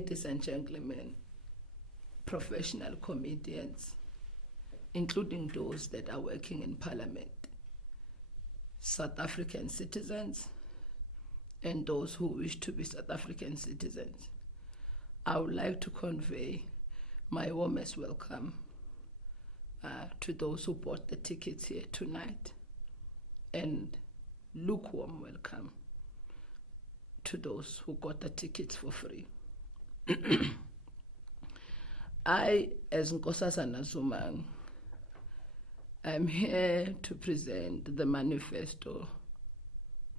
ladies and gentlemen, professional comedians, including those that are working in Parliament, South African citizens, and those who wish to be South African citizens, I would like to convey my warmest welcome to those who bought the tickets here tonight, and lukewarm welcome to those who got the tickets for free. I, as Nkosazana Zuma, I'm here to present the manifesto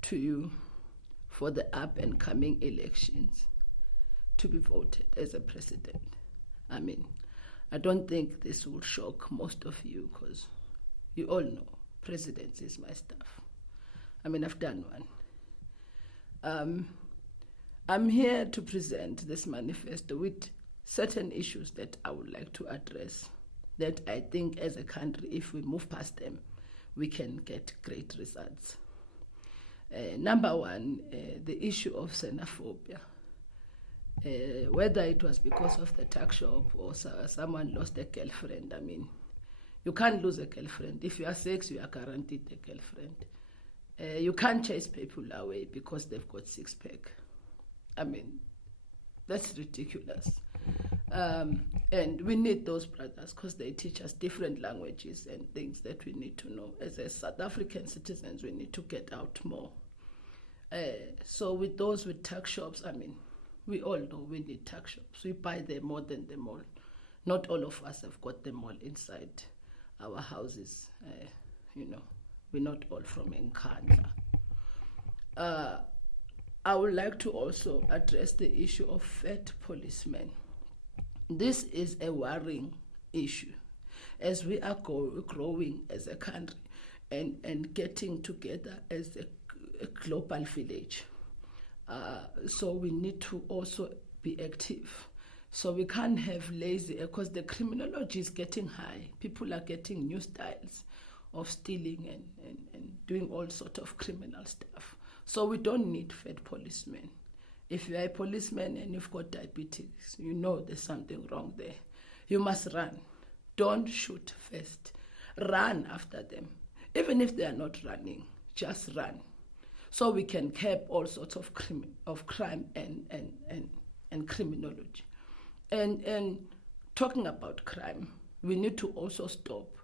to you for the up and coming elections to be voted as a president. I mean, I don't think this will shock most of you because you all know presidency is my stuff. I mean, I've done one. I'm here to present this manifesto with certain issues that I would like to address, that I think as a country, if we move past them, we can get great results. Number one, the issue of xenophobia. Whether it was because of the tuck shop or someone lost a girlfriend, I mean, you can't lose a girlfriend. If you are sex, you are guaranteed a girlfriend. You can't chase people away because they've got six-pack. I mean, that's ridiculous. And we need those brothers because they teach us different languages and things that we need to know. As a South African citizens, we need to get out more. So with those with tuck shops, I mean, we all know we need tuck shops. We buy them more than the mall. Not all of us have got the mall inside our houses. We're not all from Nkandla. I would like to also address the issue of fat policemen. This is a worrying issue as we are growing as a country and getting together as a global village. So we need to also be active. So we can't have lazy, because the criminology is getting high. People are getting new styles of stealing and doing all sorts of criminal stuff. So we don't need fat policemen. If you're a policeman and you've got diabetes, you know there's something wrong there. You must run. Don't shoot first. Run after them. Even if they are not running, just run. So we can curb all sorts of crime and criminology. And talking about crime, we need to also stop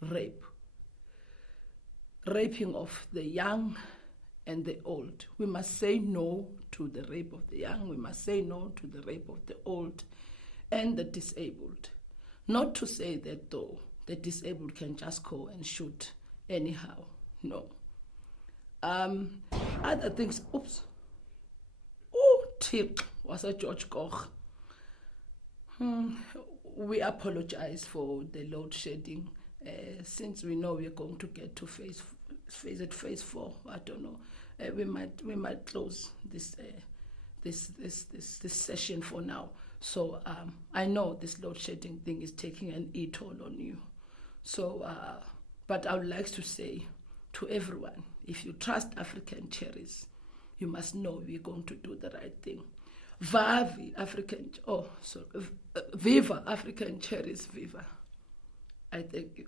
rape. Raping of the young and the old. We must say no to the rape of the young. We must say no to the rape of the old and the disabled. Not to say that, though, the disabled can just go and shoot anyhow. No. Other things, oops. Oh, tip was a George Koch. We apologize for the load shedding. Since we know we're going to get to phase 4, I don't know. We might close this session for now. So I know this load shedding thing is taking an toll on you. So, but I would like to say to everyone, if you trust African cherries, you must know we're going to do the right thing. Viva African cherries, viva. I thank you.